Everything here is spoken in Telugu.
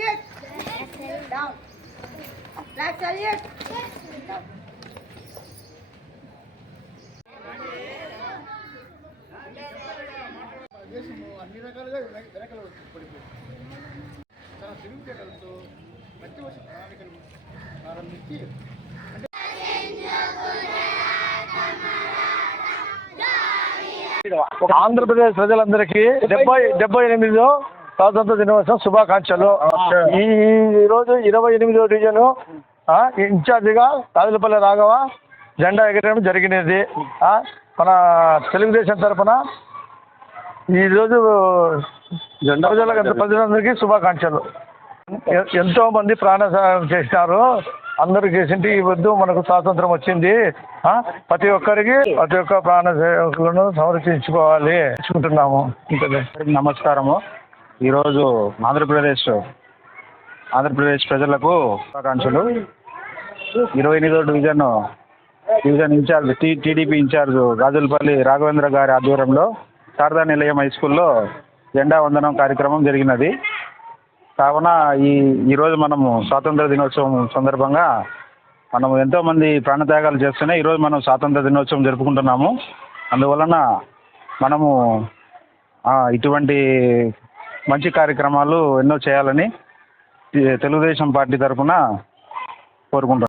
salute. Down. Flag salute. Down. అన్ని రకాలుగా వెనకలు పడిపోయింది. తన తెలివితేటలతో మంచి వచ్చి ప్రణాళికలు ప్రారంభించి ఆంధ్రప్రదేశ్ ప్రజలందరికీ 78వ స్వాతంత్ర దినోత్సవం శుభాకాంక్షలు. ఈ రోజు 28వ డివిజన్ ఇన్ఛార్జిగా రాజులపల్లి రాఘవ జెండా ఎగరడం జరిగినది. మన తెలుగుదేశం తరఫున ఈరోజు ప్రజలందరికీ శుభాకాంక్షలు. ఎంతో మంది ప్రాణత్యాగం చేసినారు. అందరూ చేసింటే ఈ వద్దు మనకు స్వాతంత్రం వచ్చింది. ప్రతి ఒక్క ప్రాణ సేవకులను సంరక్షించుకోవాలి చూస్తున్నాము. నమస్కారము. ఈరోజు ఆంధ్రప్రదేశ్ ప్రజలకు శుభాకాంక్షలు. 28వ division incharge TDP incharge Rajulapalli Raghavendra గారి ఆధ్వర్యంలో శారదా నిలయం హై స్కూల్లో జెండా వందనం కార్యక్రమం జరిగినది. కావున ఈరోజు మనము స్వాతంత్ర దినోత్సవం సందర్భంగా మనము ఎంతోమంది ప్రాణత్యాగాలు చేస్తూనే ఈరోజు మనం స్వాతంత్ర దినోత్సవం జరుపుకుంటున్నాము. అందువలన మనము ఇటువంటి మంచి కార్యక్రమాలు ఎన్నో చేయాలని తెలుగుదేశం పార్టీ తరఫున కోరుకుంటున్నాం.